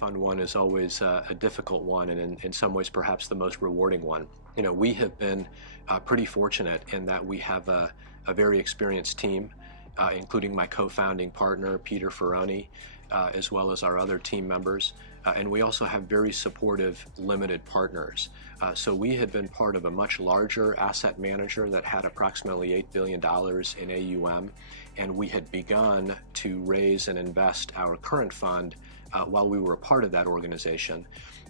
Fund One is always a difficult one, and in some ways perhaps the most rewarding one. You know, we have been pretty fortunate in that we have a very experienced team, including my co-founding partner, Peter Ferroni, as well as our other team members. And we also have very supportive limited partners. So we had been part of a much larger asset manager that had approximately $8 billion in AUM, and we had begun to raise and invest our current fund while we were a part of that organization.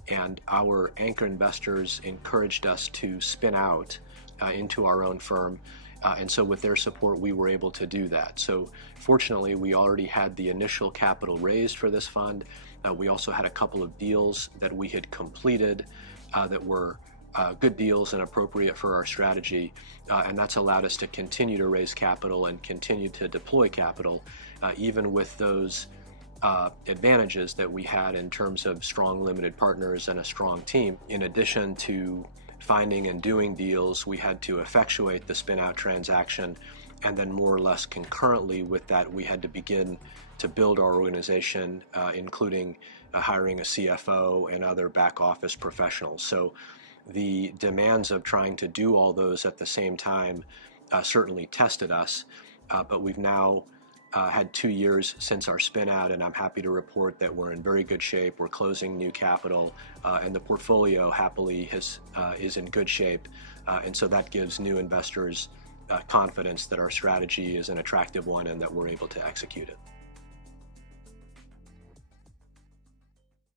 And our anchor investors encouraged us to spin out into our own firm. And so with their support, we were able to do that. So fortunately, we already had the initial capital raised for this fund. We also had a couple of deals that we had completed that were good deals and appropriate for our strategy. And that's allowed us to continue to raise capital and continue to deploy capital, even with those advantages that we had in terms of strong limited partners and a strong team. In addition to finding and doing deals, we had to effectuate the spin-out transaction, and then more or less concurrently with that, we had to begin to build our organization, including hiring a CFO and other back office professionals. So the demands of trying to do all those at the same time certainly tested us, but we've now had 2 years since our spin out, and I'm happy to report that we're in very good shape. We're closing new capital, and the portfolio happily is in good shape, and so that gives new investors confidence that our strategy is an attractive one and that we're able to execute it.